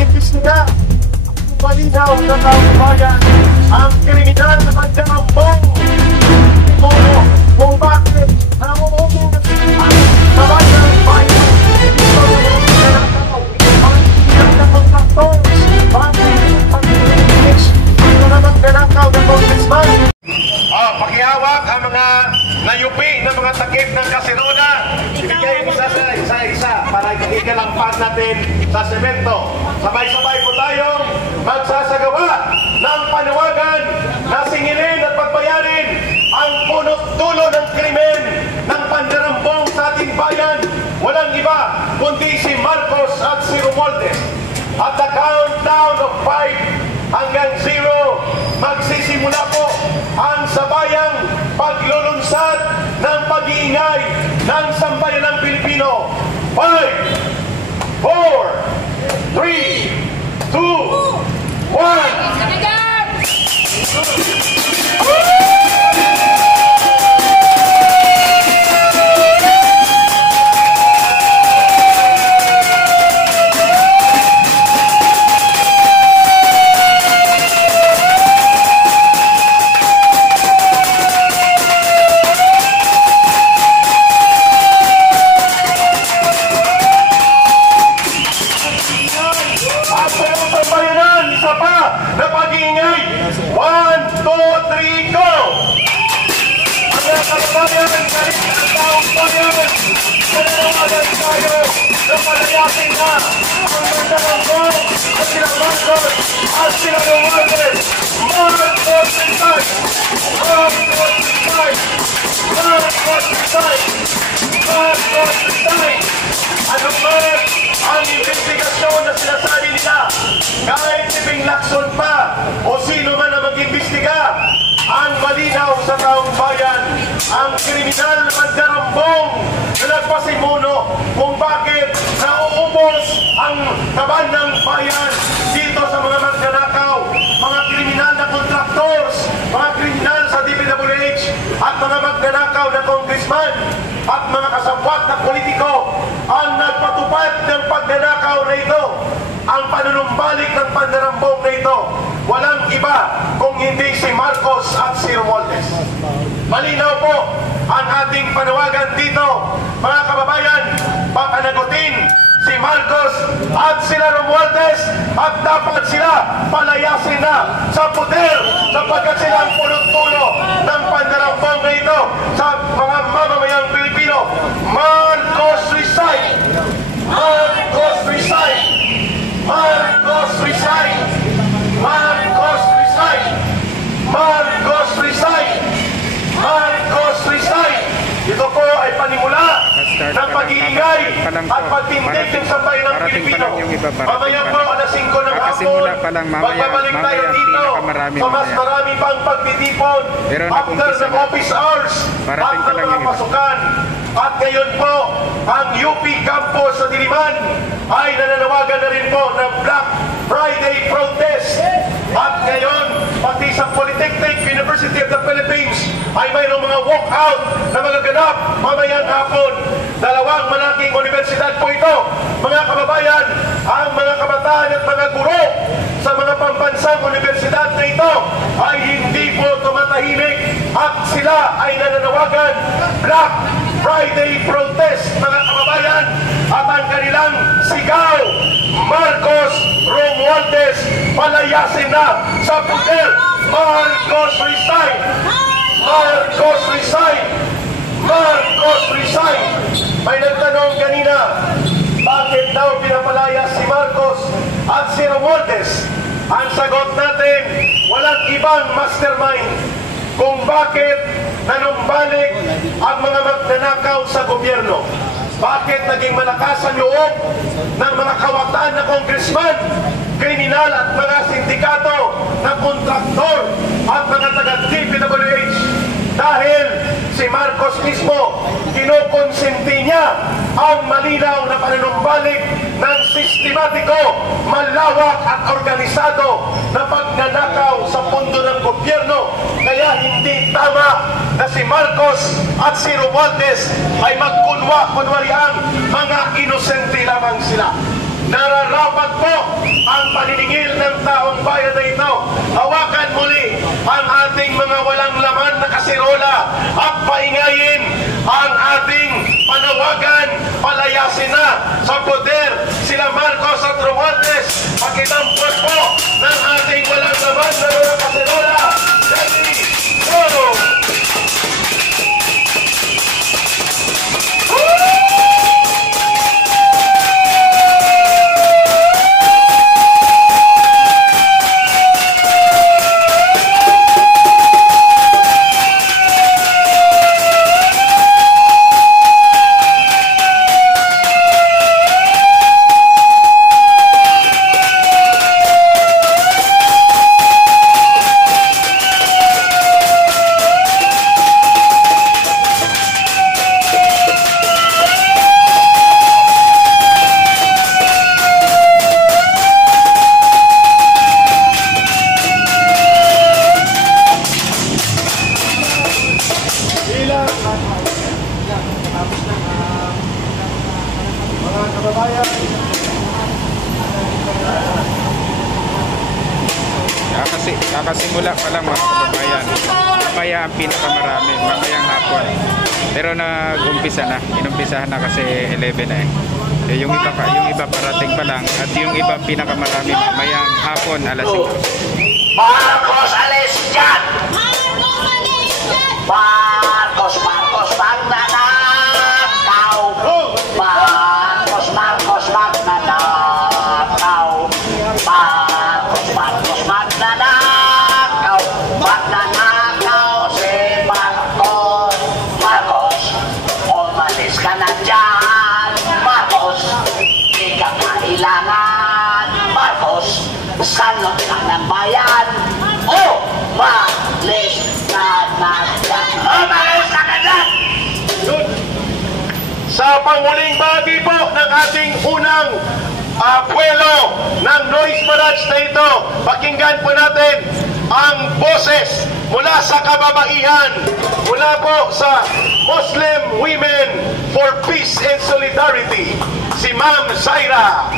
mag-imbestiga. Malinaw na taong bayan ang kriminal na magdamambong kung bakit namumubong ang kabayang bayan dito ng Mindanao. Ang ilang na contractors, bakit pag-imbestiga ito na magdanakaw ng congressman. Pakihawak ang mga nayupi ng mga takip ng Kasirola. Ibigay isa-isa para ikalampag natin sa semento. Sabay-sabay po tayong magsasagawa ng panawagan na singilin at pagbayarin ang punot-dulo ng krimen ng pandarambong sa ating bayan. Walang iba kundi si Marcos at si Romualdez. At the countdown of 5 hanggang 0, magsisimula po ang sabayang paglulunsad ng pag-iingay ng sambayan ng Pilipino. 5, 4, 3, 2, 1. Ano man ang investigasyon na sinasabi nila, kahit si Bing Lacson pa o sino man ang mag-imbestiga, ang malinaw sa taong bayan, ang kriminal na magdarambong na nagpasimuno kung bakit nauubos ang kaban ng bayan dito sa mga magnanakaw, mga kriminal na contractors, mga kriminal sa DPWH at mga magnanakaw na congressman at mga kasabwat na politiko ang nagpatupad ng pagnanakaw na ito. Ang panunumbalik ng pandarambong na ito, walang iba kung hindi si Marcos at si Romualdez. Malinaw po ang ating panawagan dito, mga kababayan, papanagutin si Marcos at sila Romualdez at dapat sila palayasin na sa puder sapagkat sila ang punot-dulo ng pandarambong na ito sa mga mamamayang Pilipino. Marcos resign! Marcos resign! Marcos resign! Marcos resign! Marcos resign! Marcos resign! Ito po ay panimula ng pag-iingay at pagtindig ng sambayan ng Pilipino. Mamaya po alas 5 ng hapon, magbabalik tayo dito sa mas marami pang pagtitipon after ng office hours at ng mga pasukan. At ngayon po, ang UP campus sa Diliman ay nananawagan na rin po ng Black Friday protest. At ngayon, pati sa Polytechnic University of the Philippines ay mayroong mga walkout na magaganap mamayang hapon. Dalawang malaking universidad po ito, mga kababayan, ang mga kabataan at mga guro sa mga pambansang universidad na ito ay hindi po tumatahimik at sila ay nananawagan Black Friday protest, mga kababayan, at ang kanilang sigaw, Marcos, Romualdez, palayasin na sa puder. Marcos resign! Marcos resign! Marcos resign! May nagtanong kanina, bakit daw pinapalayas si Marcos at si Romualdez? Ang sagot natin, walang ibang mastermind kung bakit nanumbalik ang mga magnanakaw sa gobyerno. Bakit naging malakas ang loob ng mga kawatan na congressman, kriminal at mga sindikato na kontraktor at mga taga-DPWH? Dahil si Marcos mismo, kinukonsenti niya ang malinaw na panunumbalik ng sistematiko, malawak at organisado na pagnanakaw sa pundo ng gobyerno. Kaya hindi tama na si Marcos at si Romualdez ay magkunwa-kunwariang mga inosente lamang sila. Nararapat po ang paniningil ng taong bayan na ito. Hawakan muli ang ating mga walang laman na kasirola at paingayin ang ating panawagan. Palayasin na sa poder sila Marcos at Romualdez. Pakidampot po ng ating walang laman na mga kasirola. Ready, go! Kakasimula pa lang mga kababayan. Mamaya ang pinakamarami, mamayang hapon. Pero nag-umpisa na, inumpisahan na kasi 11 na eh. Yung iba parating pa lang at yung iba pinakamarami mamayang hapon alas 5. Marcos, alis dyan! Marcos, magnanakaw! Marcos, magnanakaw! Marcos, magnanakaw! Magnanakaw si Marcos! Marcos, umalis ka na dyan! Marcos, di ka kailangan! Marcos, salot ka ng bayan! Umalis ka na dyan! Umalis ka na dyan! Sa panguling bahagi po ng ating unang puwelo ng noise barrage na ito, pakinggan po natin ang boses mula sa kababaihan, mula po sa Muslim Women for Peace and Solidarity, si Ma'am Zaira.